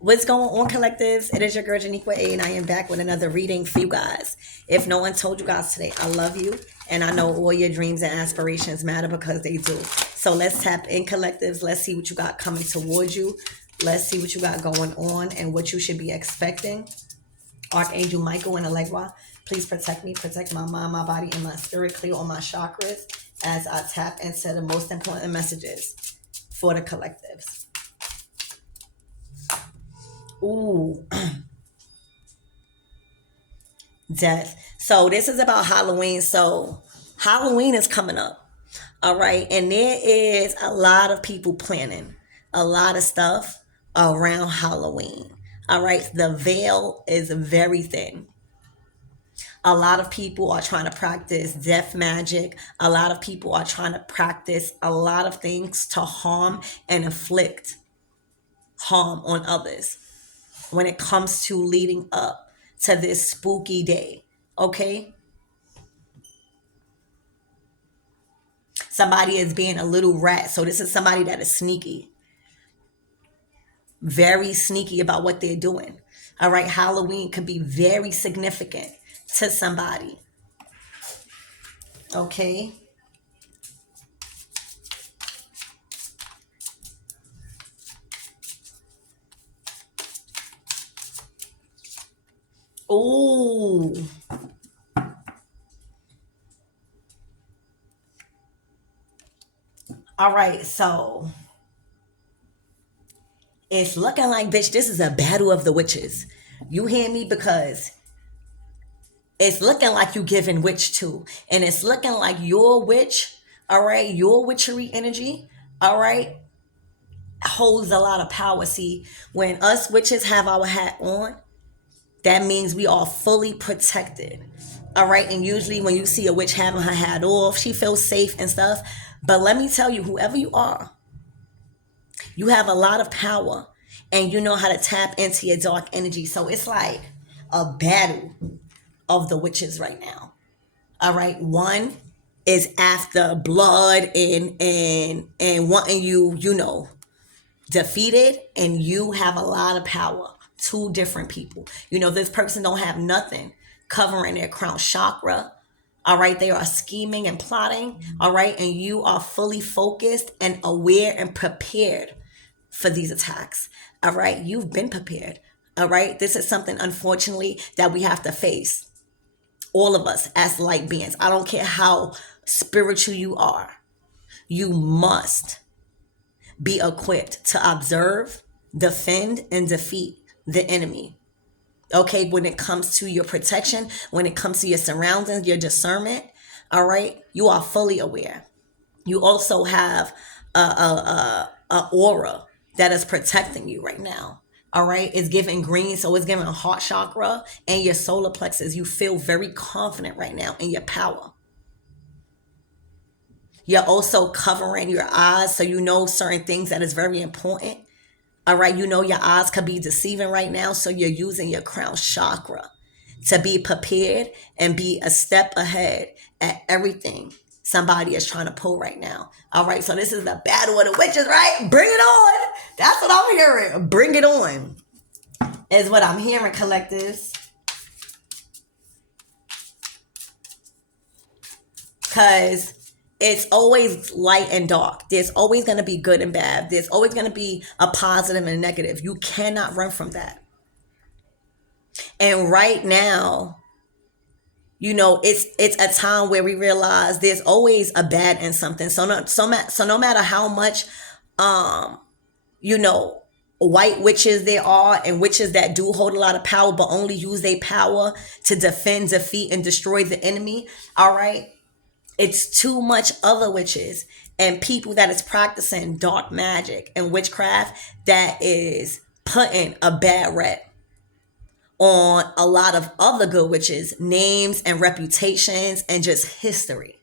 What's going on, collectives? It is your girl Janiqua A, and I am back with another reading for you guys. If no one told you guys today, I love you, and I know all your dreams and aspirations matter because they do. So let's tap in, collectives. Let's see what you got coming towards you. Let's see what you got going on and what you should be expecting. Archangel Michael and Allegra, please protect me, protect my mind, my body, and my spirit. Clear all my chakras as I tap into the most important messages for the collectives. Ooh, death. So this is about Halloween. So Halloween is coming up. All right. And there is a lot of people planning a lot of stuff around Halloween. All right. The veil is very thin. A lot of people are trying to practice death magic. A lot of people are trying to practice a lot of things to harm and inflict harm on others when it comes to leading up to this spooky day. Okay? Somebody is being a little rat. So this is somebody that is sneaky, very sneaky about what they're doing. All right? Halloween could be very significant to somebody. Okay? Ooh. All right, so it's looking like, bitch, this is a battle of the witches. You hear me? Because it's looking like you giving witch too. And it's looking like your witch, all right, your witchery energy, all right, holds a lot of power. See, when us witches have our hat on, that means we are fully protected. All right. And usually when you see a witch having her hat off, she feels safe and stuff. But let me tell you, whoever you are, you have a lot of power and you know how to tap into your dark energy. So it's like a battle of the witches right now. All right. One is after blood and wanting you, defeated, and you have a lot of power. Two different people. This person don't have nothing covering their crown chakra. All right, they are scheming and plotting. All right, and you are fully focused and aware and prepared for these attacks. All right, you've been prepared. All right, this is something, unfortunately, that we have to face. All of us as light beings. I don't care how spiritual you are. You must be equipped to observe, defend, and defeat the enemy. Okay, when it comes to your protection, when it comes to your surroundings, your discernment, all right, you are fully aware. You also have a aura that is protecting you right now. All right, it's giving green, so it's giving heart chakra and your solar plexus. You feel very confident right now in your power. You're also covering your eyes so you know certain things that is very important. All right, your eyes could be deceiving right now, so you're using your crown chakra to be prepared and be a step ahead at everything somebody is trying to pull right now. All right, so this is the battle of the witches, right? Bring it on. That's what I'm hearing. Bring it on is what I'm hearing, collectives. Because it's always light and dark. There's always going to be good and bad. There's always going to be a positive and a negative. You cannot run from that. And right now, it's a time where we realize there's always a bad in something. So no matter how much you know white witches there are, and witches that do hold a lot of power but only use their power to defend, defeat, and destroy the enemy. All right, it's too much other witches and people that is practicing dark magic and witchcraft that is putting a bad rep on a lot of other good witches' names and reputations and just history.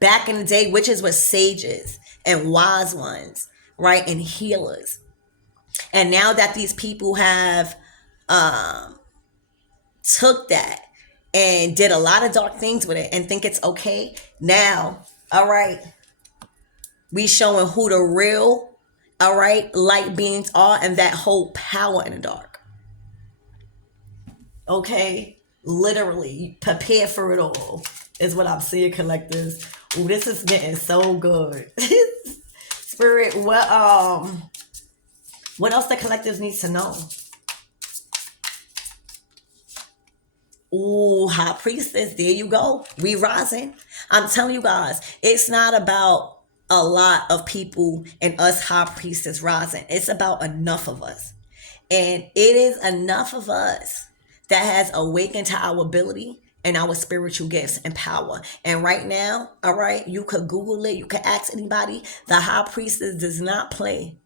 Back in the day, witches were sages and wise ones, right? And healers. And now that these people have took that and did a lot of dark things with it and think it's okay, now, all right, we showing who the real all right, light beings are and that hold power in the dark. Okay? Literally, prepare for it all is what I'm seeing, collectors. Ooh, this is getting so good. Spirit, what else the collectives need to know? Ooh, high priestess, there you go. We rising. I'm telling you guys, it's not about a lot of people and us high priestess rising. It's about enough of us. And it is enough of us that has awakened to our ability and our spiritual gifts and power. And right now, all right, you could Google it, you could ask anybody. The high priestess does not play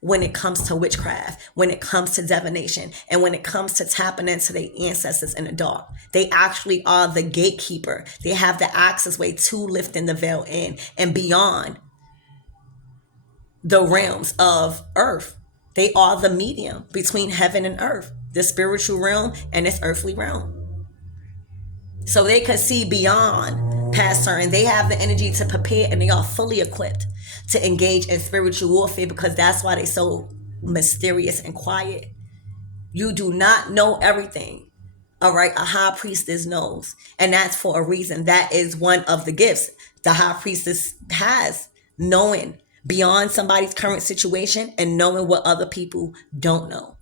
when it comes to witchcraft, when it comes to divination, and when it comes to tapping into their ancestors in the dark. They actually are the gatekeeper. They have the access way to lifting the veil in and beyond the realms of earth. They are the medium between heaven and earth, the spiritual realm and this earthly realm. So they could see beyond past certain. They have the energy to prepare and they are fully equipped to engage in spiritual warfare because that's why they're so mysterious and quiet. You do not know everything. All right, a high priestess knows, and that's for a reason. That is one of the gifts the high priestess has, knowing beyond somebody's current situation and knowing what other people don't know.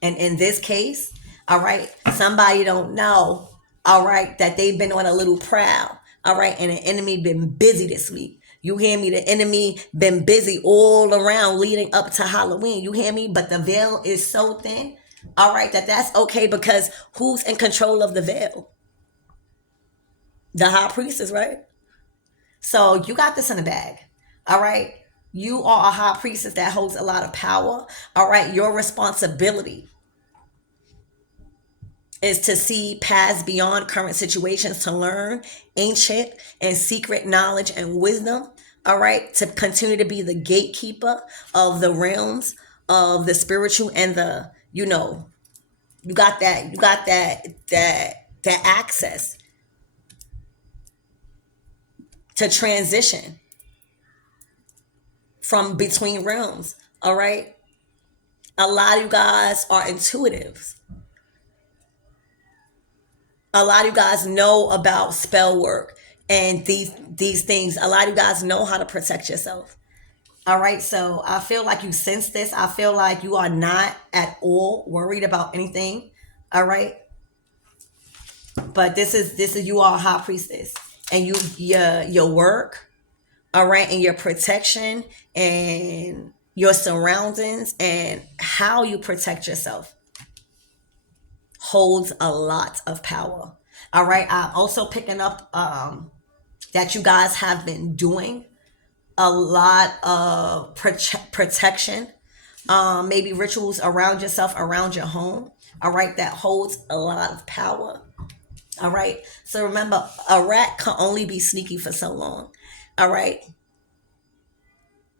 And in this case, all right, somebody don't know, all right, that they've been on a little prowl, all right, and the enemy been busy this week. You hear me? The enemy been busy all around leading up to Halloween. You hear me? But the veil is so thin, all right, that's okay because who's in control of the veil? The high priestess, right? So you got this in the bag, all right? You are a high priestess that holds a lot of power, all right? Your responsibility is to see past beyond current situations to learn ancient and secret knowledge and wisdom, all right, to continue to be the gatekeeper of the realms of the spiritual and the, you got that access to transition from between realms, all right? A lot of you guys are intuitives. A lot of you guys know about spell work and these things. A lot of you guys know how to protect yourself. All right, so I feel like you sense this. I feel like you are not at all worried about anything. All right, but this is you are a high priestess, and your work, all right, and your protection and your surroundings and how you protect yourself holds a lot of power. All right, I'm also picking up that you guys have been doing a lot of protection, maybe rituals around yourself, around your home. All right, that holds a lot of power. All right, so remember, a rat can only be sneaky for so long. All right,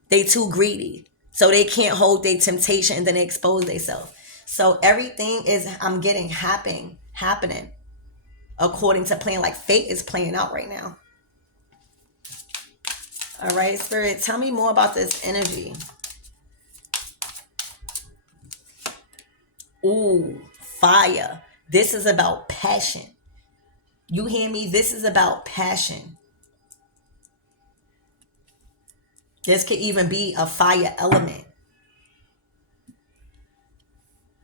they too greedy, so they can't hold their temptation and then they expose themselves. So everything is, I'm getting happening according to plan. Like fate is playing out right now. All right, Spirit, tell me more about this energy. Ooh, fire. This is about passion. You hear me? This is about passion. This could even be a fire element.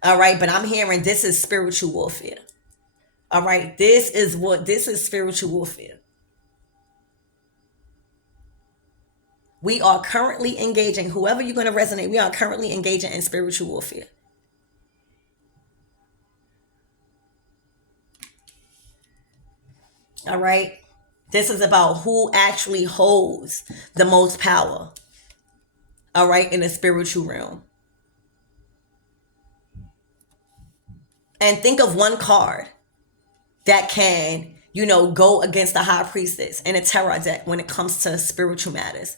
All right, but I'm hearing this is spiritual warfare. All right, this is spiritual warfare. We are currently engaging, whoever you're going to resonate, we are currently engaging in spiritual warfare. All right, this is about who actually holds the most power, all right, in the spiritual realm. And think of one card that can, go against the high priestess in a tarot deck when it comes to spiritual matters.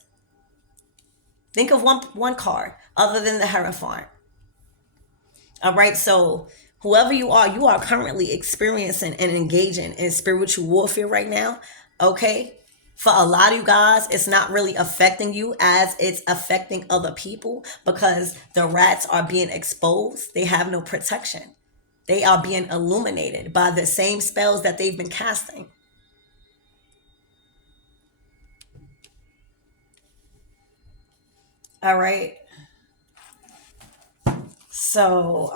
Think of one card other than the Hierophant. All right, so whoever you are currently experiencing and engaging in spiritual warfare right now. Okay, For a lot of you guys, it's not really affecting you as it's affecting other people because the rats are being exposed. They have no protection. They are being illuminated by the same spells that they've been casting. All right. So,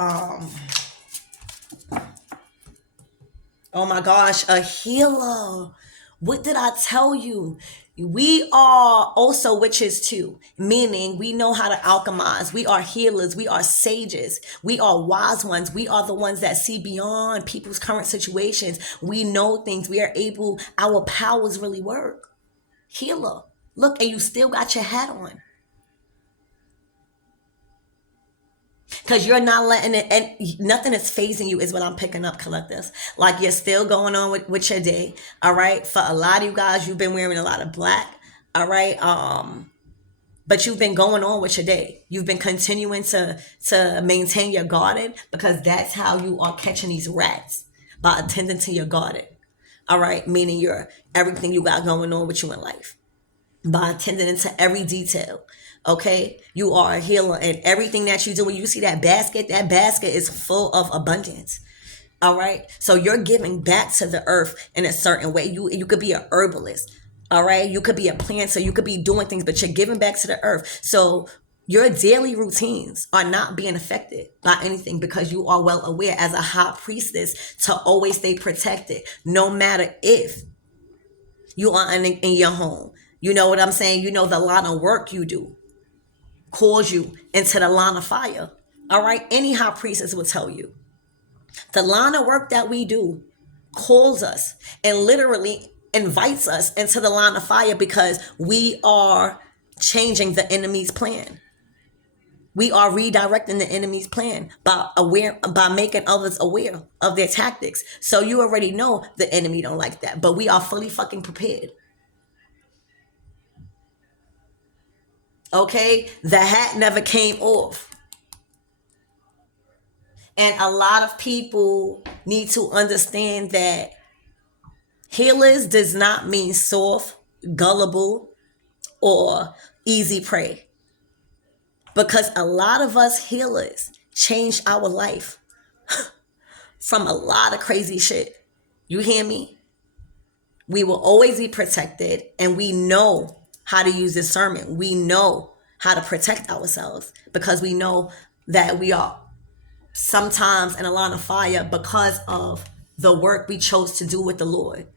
oh my gosh, a healer. What did I tell you? We are also witches too, meaning we know how to alchemize. We are healers. We are sages. We are wise ones. We are the ones that see beyond people's current situations. We know things. We are able, our powers really work. Healer. Look, and you still got your hat on. Because you're not letting it, and nothing is phasing you, is what I'm picking up, collectives. Like you're still going on with your day. All right. For a lot of you guys, you've been wearing a lot of black. All right. But you've been going on with your day. You've been continuing to maintain your garden because that's how you are catching these rats, by attending to your garden. All right. Meaning you're everything you got going on with you in life, by attending to every detail. Okay, you are a healer, and everything that you do, when you see that basket is full of abundance. All right, so you're giving back to the earth in a certain way. You could be an herbalist. All right, you could be a planter. You could be doing things, but you're giving back to the earth. So your daily routines are not being affected by anything because you are well aware as a high priestess to always stay protected, no matter if you are in your home. You know what I'm saying? You know the line of work you do calls you into the line of fire. All right. Any high priestess will tell you the line of work that we do calls us and literally invites us into the line of fire because we are changing the enemy's plan. We are redirecting the enemy's plan by making others aware of their tactics. So you already know the enemy don't like that, but we are fully fucking prepared. Okay, the hat never came off. And a lot of people need to understand that healers does not mean soft, gullible, or easy prey. Because a lot of us healers changed our life from a lot of crazy shit. You hear me? We will always be protected, and we know how to use discernment. We know how to protect ourselves because we know that we are sometimes in a line of fire because of the work we chose to do with the Lord.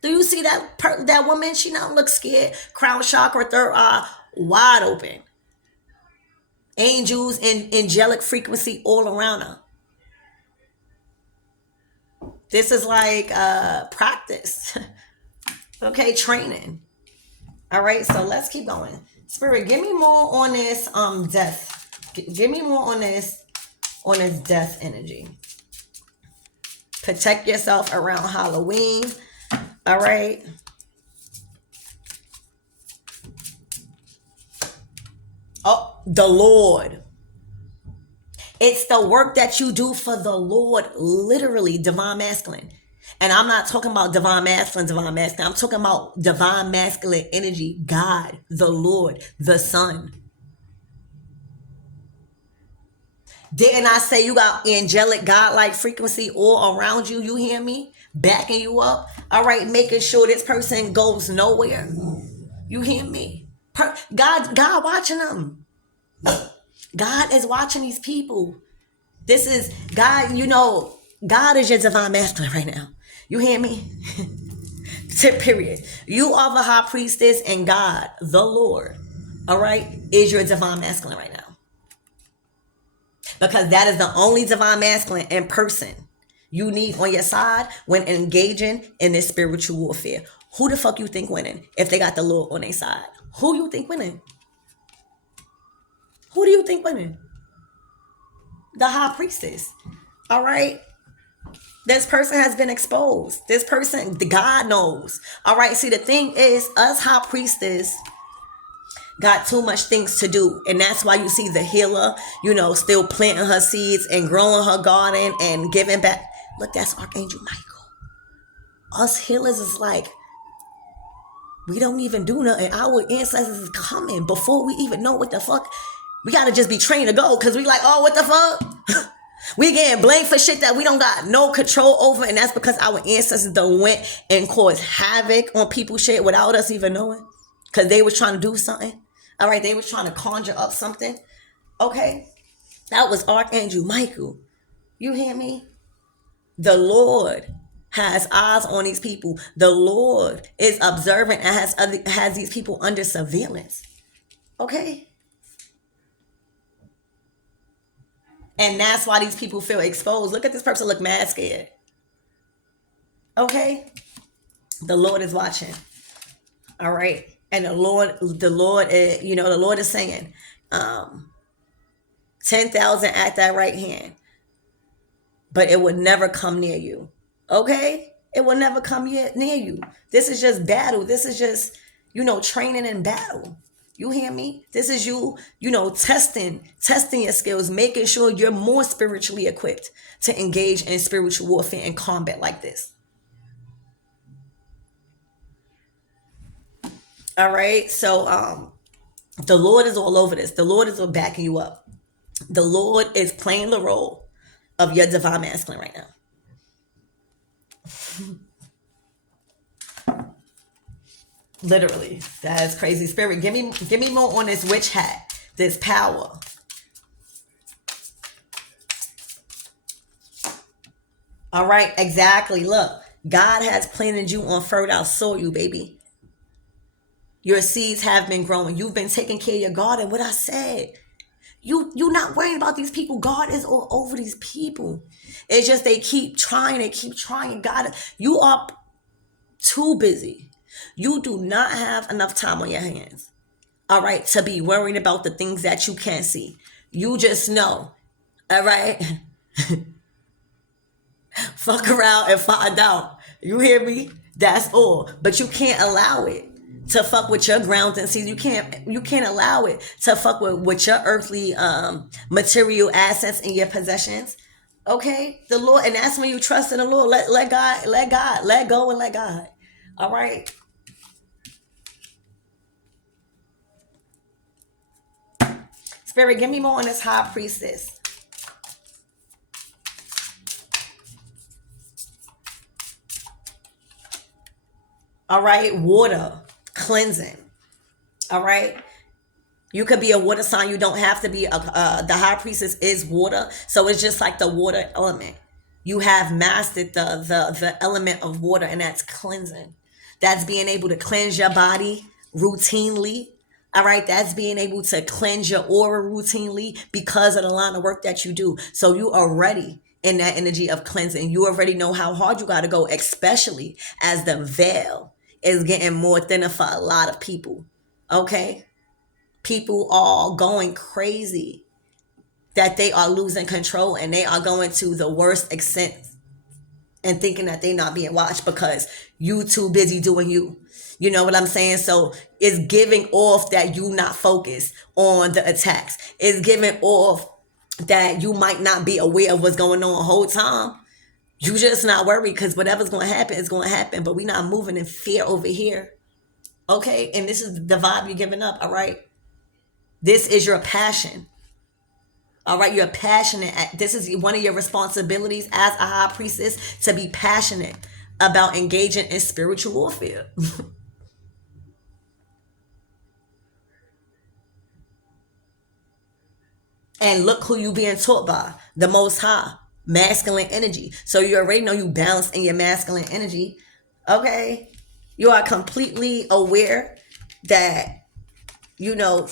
Do you see that woman? She don't look scared. Crown chakra, third eye wide open. Angels and angelic frequency all around her. This is like practice. Okay, training. All right, so let's keep going. Spirit, give me more on this death. Give me more on this death energy. Protect yourself around Halloween. All right. Oh, the Lord. It's the work that you do for the Lord, literally divine masculine. And I'm not talking about divine masculine. I'm talking about divine masculine energy, God, the Lord, the Son. Didn't I say you got angelic, godlike frequency all around you? You hear me? Backing you up. All right, making sure this person goes nowhere. You hear me? God watching them. God is watching these people. This is God, God is your divine masculine right now. You hear me? Period. You are the high priestess, and God, the Lord, all right, is your divine masculine right now. Because that is the only divine masculine in person you need on your side when engaging in this spiritual warfare. Who the fuck you think winning if they got the Lord on their side? Who you think winning? Who do you think winning? The high priestess. All right. This person has been exposed. This person, God knows. All right. See, the thing is, us high priestess got too much things to do. And that's why you see the healer, still planting her seeds and growing her garden and giving back. Look, that's Archangel Michael. Us healers is like, we don't even do nothing. Our ancestors is coming before we even know what the fuck. We gotta just be trained to go because we like, oh, what the fuck? We getting blamed for shit that we don't got no control over, and that's because our ancestors done went and caused havoc on people's shit without us even knowing. Because they was trying to do something. All right, they was trying to conjure up something. Okay, that was Archangel Michael. You hear me? The Lord has eyes on these people. The Lord is observant and has these people under surveillance. Okay? And that's why these people feel exposed. Look at this person look mad scared. Okay? The Lord is watching. All right? And the Lord is, the Lord is saying, 10,000 at that right hand, but it would never come near you. Okay? It will never come near you. This is just battle. This is just, training in battle. You hear me? This is testing your skills, making sure you're more spiritually equipped to engage in spiritual warfare and combat like this. All right. So the Lord is all over this. The Lord is backing you up. The Lord is playing the role of your divine masculine right now. Literally. That is crazy. Spirit, give me more on this witch hat, this power. All right, exactly. Look, God has planted you on fertile soil, baby. Your seeds have been growing. You've been taking care of your garden. What I said. You're not worrying about these people. God is all over these people. It's just they keep trying. They keep trying. God, you are too busy. You do not have enough time on your hands. All right, to be worrying about the things that you can't see. You just know. All right. Fuck around and find out. You hear me? That's all. But you can't allow it to fuck with your grounds and seeds. You can't allow it to fuck with your earthly material assets and your possessions. Okay? The Lord, and that's when you trust in the Lord. Let God, let go and let God. All right. Spirit, give me more on this high priestess. All right, water, cleansing. All right. You could be a water sign. You don't have to be the high priestess is water. So it's just like the water element. You have mastered the element of water, and that's cleansing. That's being able to cleanse your body routinely. All right. That's being able to cleanse your aura routinely because of the line of work that you do. So you are ready in that energy of cleansing. You already know how hard you got to go, especially as the veil is getting more thinner for a lot of people. Okay. People are going crazy that they are losing control and they are going to the worst extent and thinking that they're not being watched because you too busy doing you. You know what I'm saying? So it's giving off that you not focused on the attacks. It's giving off that you might not be aware of what's going on the whole time. You just not worried because whatever's going to happen is going to happen. But we're not moving in fear over here. Okay? And this is the vibe you're giving up. All right? This is your passion. All right? You're passionate. This is one of your responsibilities as a high priestess to be passionate about engaging in spiritual warfare. And look who you being taught by. The Most High. Masculine energy. So you already know you balance in your masculine energy. Okay? You are completely aware that, your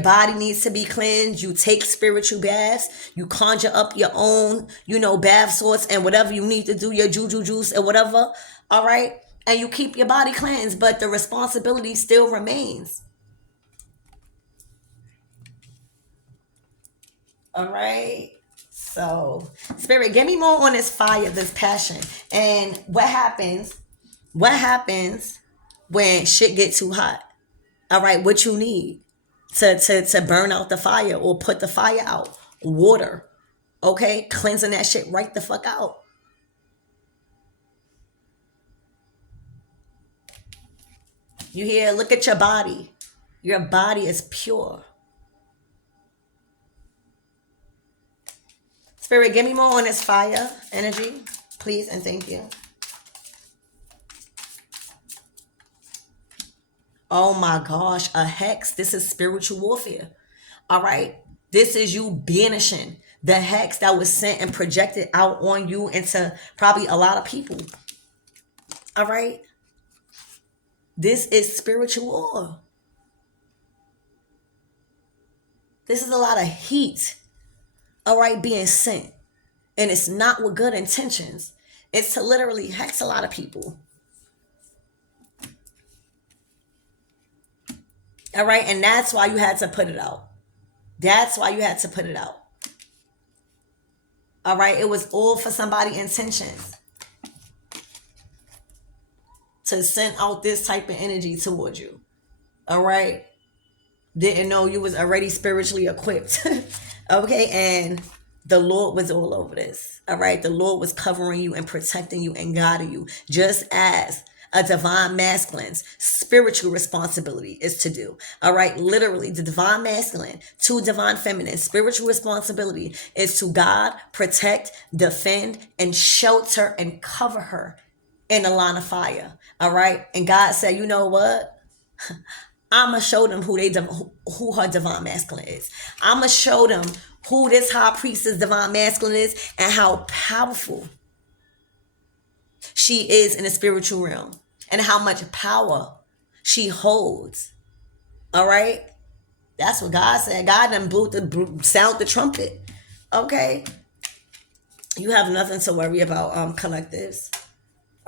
body needs to be cleansed. You take spiritual baths. You conjure up your own, bath salts and whatever you need to do, your juju juice or whatever. All right? And you keep your body cleansed, but the responsibility still remains. All right. So, Spirit, give me more on this fire, this passion. And what happens? What happens when shit get too hot? All right, what you need to burn out the fire or put the fire out? Water. Okay? Cleansing that shit right the fuck out. You hear? Look at your body. Your body is pure. Spirit, give me more on this fire energy, please, and thank you. Oh my gosh, a hex. This is spiritual warfare. All right. This is you banishing the hex that was sent and projected out on you into probably a lot of people. All right. This is spiritual war. This is a lot of heat. All right, being sent. And it's not with good intentions. It's to literally hex a lot of people. All right. And that's why you had to put it out. That's why you had to put it out. All right. It was all for somebody's intentions to send out this type of energy towards you. All right. Didn't know you was already spiritually equipped. Okay. And the Lord was all over this. All right. The Lord was covering you and protecting you and guiding you, just as a divine masculine's spiritual responsibility is to do. All right. Literally, the divine masculine to divine feminine spiritual responsibility is to guard, protect, defend, and shelter and cover her in the line of fire. All right. And God said, you know what? I'ma show them who her divine masculine is. I'ma show them who this high priestess divine masculine is and how powerful she is in the spiritual realm and how much power she holds. All right? That's what God said. God done sound the trumpet. Okay? You have nothing to worry about, collectives.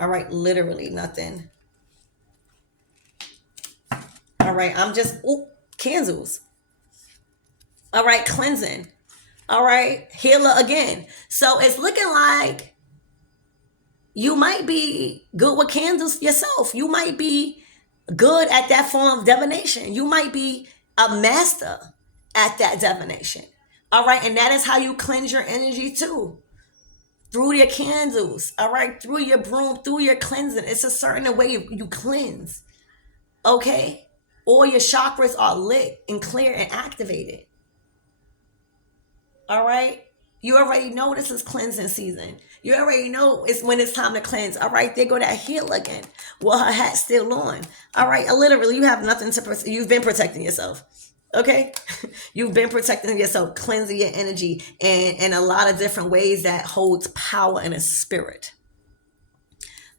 All right? Literally nothing. All right? I'm just, candles. All right? Cleansing. All right? Healer again. So it's looking like you might be good with candles yourself. You might be good at that form of divination. You might be a master at that divination. All right. And that is how you cleanse your energy too. Through your candles. All right. Through your broom, through your cleansing. It's a certain way you cleanse. Okay. All your chakras are lit and clear and activated. All right. You already know this is cleansing season. You already know it's when it's time to cleanse. All right, there go that heel again. Well, her hat's still on. All right, literally, you have nothing to. You've been protecting yourself. Okay, you've been protecting yourself, cleansing your energy, and a lot of different ways that holds power in a spirit.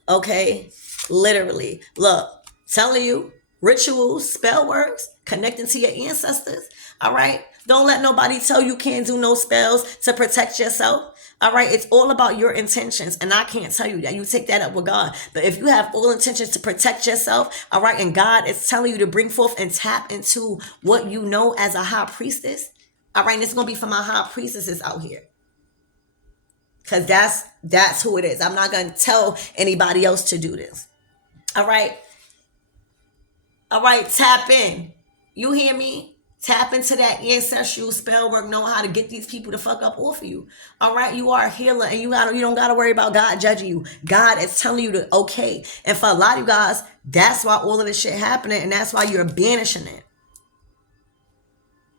Okay, literally, look, telling you rituals, spell works, connecting to your ancestors. All right, don't let nobody tell you can't do no spells to protect yourself. All right, it's all about your intentions, and I can't tell you that. You take that up with God. But if you have all intentions to protect yourself, all right, and God is telling you to bring forth and tap into what you know as a high priestess, all right, and it's gonna be for my high priestesses out here, because that's who it is. I'm not gonna tell anybody else to do this. All right, tap in. You hear me? Tap into that ancestral spell work, know how to get these people to fuck up off of you. All right, you are a healer, and you don't gotta worry about God judging you. God is telling you to okay. And for a lot of you guys, that's why all of this shit happening, and that's why you're banishing it.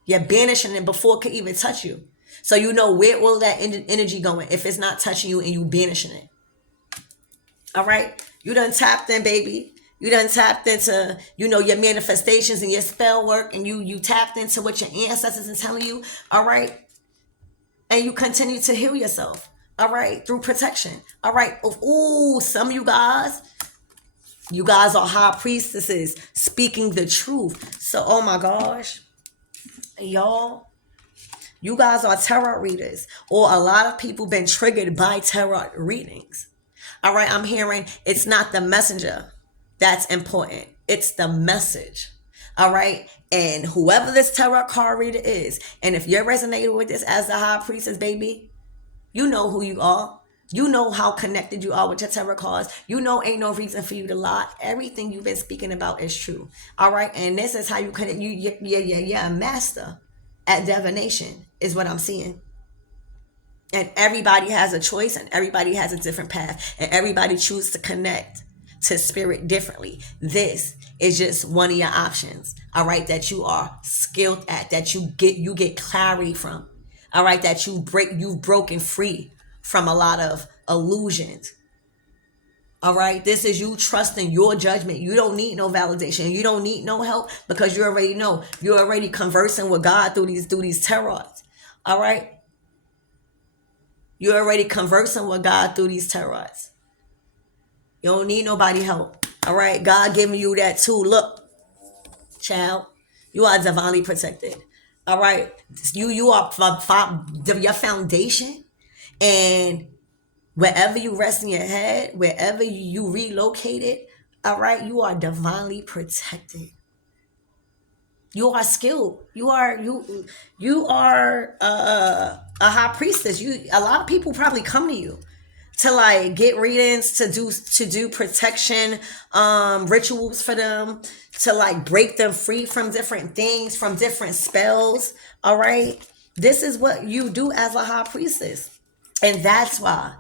You're banishing it before it could even touch you. So you know where all of that energy going if it's not touching you and you banishing it. All right, you done tapped in, baby. You done tapped into, your manifestations and your spell work, and you tapped into what your ancestors are telling you, all right? And you continue to heal yourself, all right, through protection, all right? Ooh, some of you guys are high priestesses speaking the truth. So, oh my gosh, y'all, you guys are tarot readers, or a lot of people been triggered by tarot readings. All right, I'm hearing it's not the messenger that's important. It's the message. All right. And whoever this tarot card reader is, and if you're resonating with this as the high priestess, baby, you know who you are. You know how connected you are with your tarot cards. You know ain't no reason for you to lie. Everything you've been speaking about is true. All right. And this is how you connect. You're a master at divination is what I'm seeing. And everybody has a choice, and everybody has a different path, and everybody chooses to connect to spirit differently. This is just one of your options, all right, that you are skilled at, that you get clarity from, all right, that you've broken free from a lot of illusions. All right, this is you trusting your judgment. You don't need no validation. You don't need no help because you already know. You're already conversing with God through these tarots. All right, you're already conversing with God through these tarots. You don't need nobody help. All right, God giving you that too. Look, child, you are divinely protected. All right, you are your foundation, and wherever you rest in your head, wherever you relocated, all right, you are divinely protected. You are skilled. You are a high priestess. A lot of people probably come to you to like get readings, to do protection rituals for them, to like break them free from different things, from different spells. All right, this is what you do as a high priestess, and that's why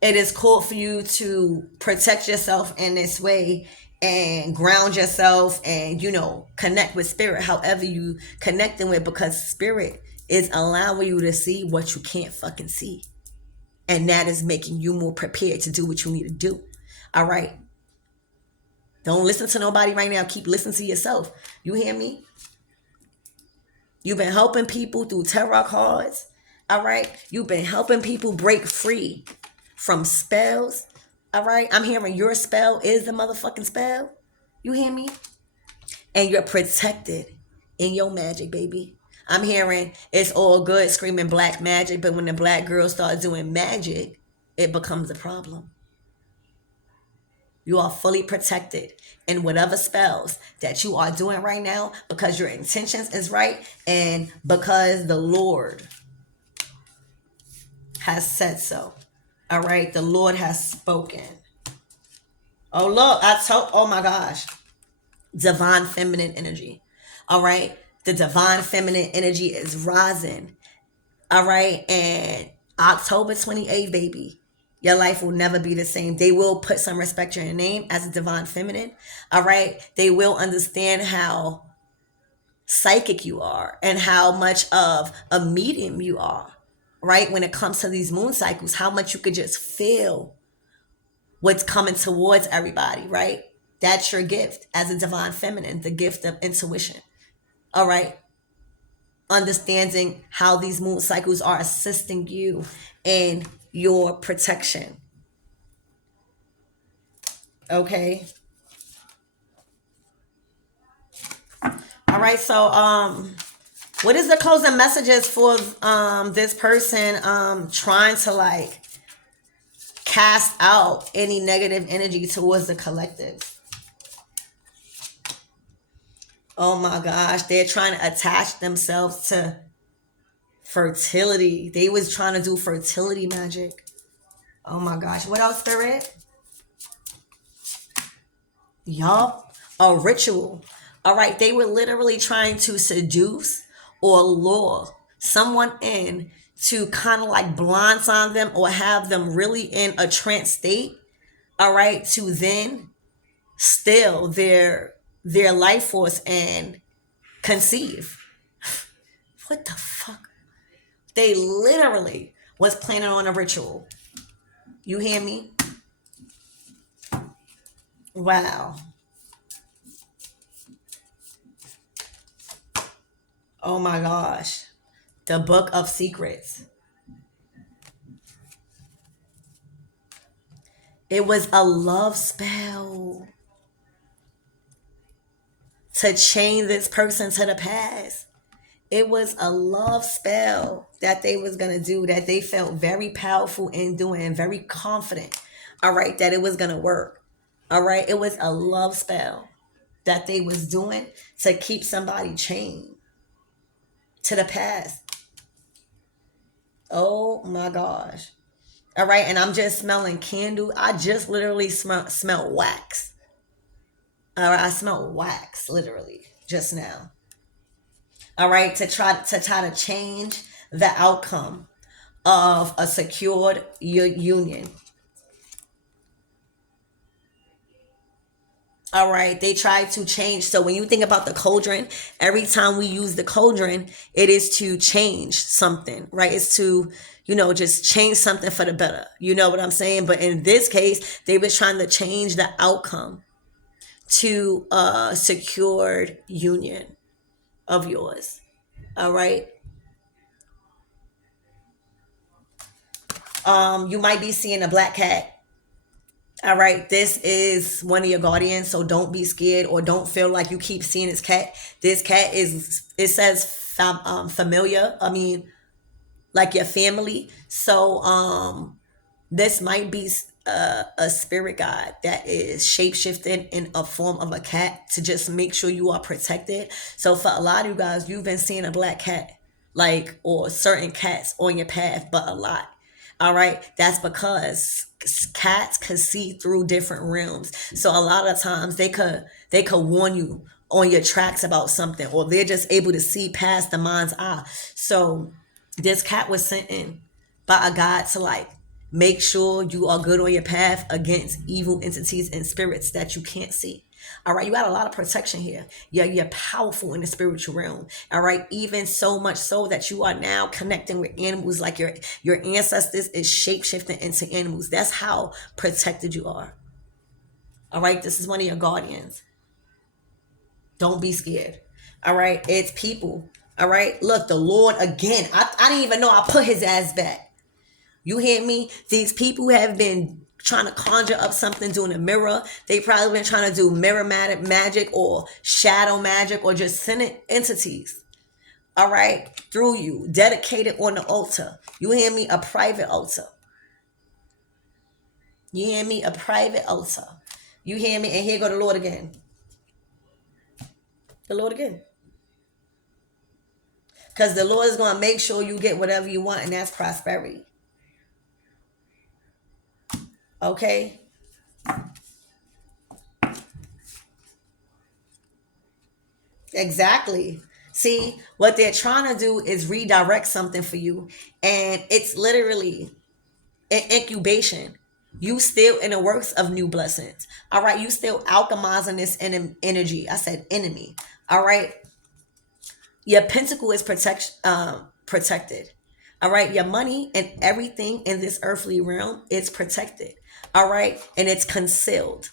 it is cool for you to protect yourself in this way and ground yourself and connect with spirit however you connecting with, because spirit is allowing you to see what you can't fucking see, and that is making you more prepared to do what you need to do. All right, don't listen to nobody right now. Keep listening to yourself. You hear me? You've been helping people through tarot cards. All right, you've been helping people break free from spells. All right, I'm hearing your spell is the motherfucking spell. You hear me? And you're protected in your magic, baby. I'm hearing it's all good screaming black magic, but when the black girls start doing magic, it becomes a problem. You are fully protected in whatever spells that you are doing right now, because your intentions is right and because the Lord has said so. All right, the Lord has spoken. Oh, look, oh my gosh. Divine feminine energy. All right, the divine feminine energy is rising. All right, and October 28th, baby, your life will never be the same. They will put some respect in your name as a divine feminine. All right, they will understand how psychic you are and how much of a medium you are, right? When it comes to these moon cycles, how much you could just feel what's coming towards everybody, right? That's your gift as a divine feminine, the gift of intuition. All right. Understanding how these moon cycles are assisting you in your protection. Okay. All right. So, what is the closing messages for this person trying to like cast out any negative energy towards the collective? Oh my gosh, they're trying to attach themselves to fertility. They was trying to do fertility magic. Oh my gosh. What else, Spirit? Yup. A ritual. All right. They were literally trying to seduce or lure someone in to kind of like blindside them or have them really in a trance state. All right. To then steal their life force and conceive. What the fuck? They literally was planning on a ritual. You hear me? Wow. Oh my gosh. The Book of Secrets. It was a love spell to chain this person to the past. It was a love spell that they was going to do, that they felt very powerful in doing and very confident. All right, that it was going to work. All right, it was a love spell that they was doing to keep somebody chained to the past. Oh my gosh. All right, and I'm just smelling candle. I just literally smell wax. All right, I smell wax literally just now. All right, to try to change the outcome of a secured union. All right, they try to change. So when you think about the cauldron, every time we use the cauldron, it is to change something, right? It's to, just change something for the better. You know what I'm saying? But in this case, they was trying to change the outcome to a secured union of yours. All right. You might be seeing a black cat. All right, this is one of your guardians, so don't be scared or don't feel like you keep seeing this cat. This cat is, it says familiar. I mean, like your family. So this might be a spirit guide that is shapeshifting in a form of a cat to just make sure you are protected. So for a lot of you guys, you've been seeing a black cat, like, or certain cats on your path, but a lot. All right, that's because cats could see through different realms. So a lot of times they could warn you on your tracks about something, or they're just able to see past the mind's eye. So this cat was sent in by a God to, like, make sure you are good on your path against evil entities and spirits that you can't see. All right, you got a lot of protection here. Yeah, you're powerful in the spiritual realm. All right, even so much so that you are now connecting with animals, like your ancestors is shape shifting into animals. That's how protected you are. All right, this is one of your guardians. Don't be scared. All right, it's people. All right, look, the Lord again. I didn't even know I put his ass back. You hear me? These people have been trying to conjure up something doing a mirror. They probably been trying to do mirror magic or shadow magic or just sending entities. All right, through you, dedicated on the altar. You hear me? A private altar. You hear me? A private altar. You hear me? And here go the Lord again. The Lord again. Because the Lord is going to make sure you get whatever you want, and that's prosperity. Okay? Exactly. See, what they're trying to do is redirect something for you, and it's literally an incubation. You still in the works of new blessings. All right, you still alchemizing this energy. I said enemy. All right, your pentacle is protected. All right, your money and everything in this earthly realm is protected. All right, and it's concealed.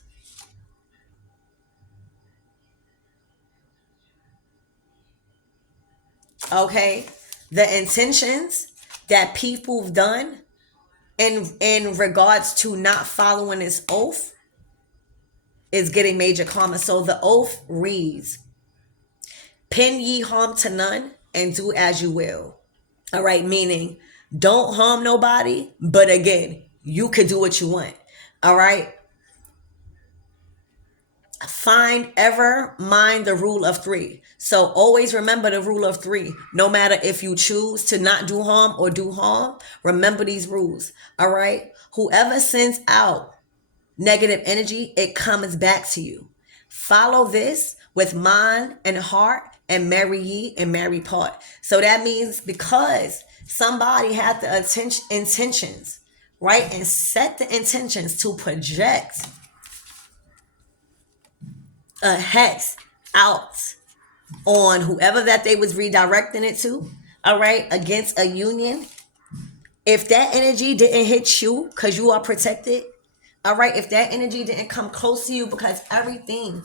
Okay, the intentions that people've done in regards to not following this oath is getting major karma. So the oath reads, "Pin ye harm to none and do as you will." All right, meaning don't harm nobody, but again, you can do what you want. All right, find ever mind the rule of three. So always remember the rule of three. No matter if you choose to not do harm or do harm, remember these rules. All right, whoever sends out negative energy, it comes back to you. Follow this with mind and heart, and marry ye and marry part. So that means because somebody had the intentions, right, and set the intentions to project a hex out on whoever that they was redirecting it to, all right, against a union. If that energy didn't hit you because you are protected, all right, if that energy didn't come close to you because everything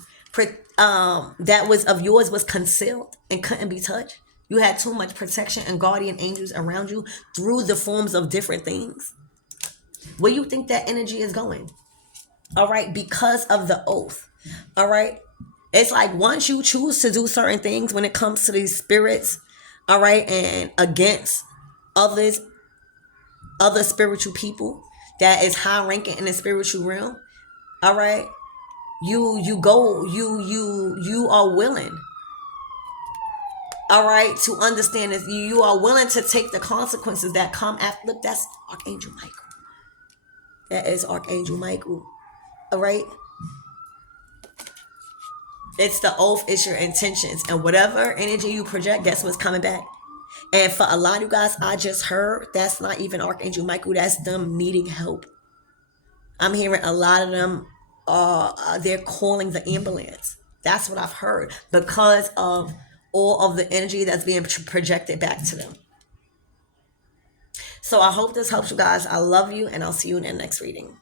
that was of yours was concealed and couldn't be touched, you had too much protection and guardian angels around you through the forms of different things, where you think that energy is going? All right, because of the oath. All right, it's like once you choose to do certain things when it comes to these spirits, all right, and against others, other spiritual people that is high ranking in the spiritual realm, all right, you are willing, all right, to understand this. You are willing to take the consequences that come after. Look, that's Archangel Michael. That is Archangel Michael. All right, it's the oath, it's your intentions, and whatever energy you project, guess what's coming back? And for a lot of you guys, I just heard that's not even Archangel Michael, that's them needing help. I'm hearing a lot of them they're calling the ambulance. That's what I've heard because of all of the energy that's being projected back to them. So I hope this helps you guys. I love you, and I'll see you in the next reading.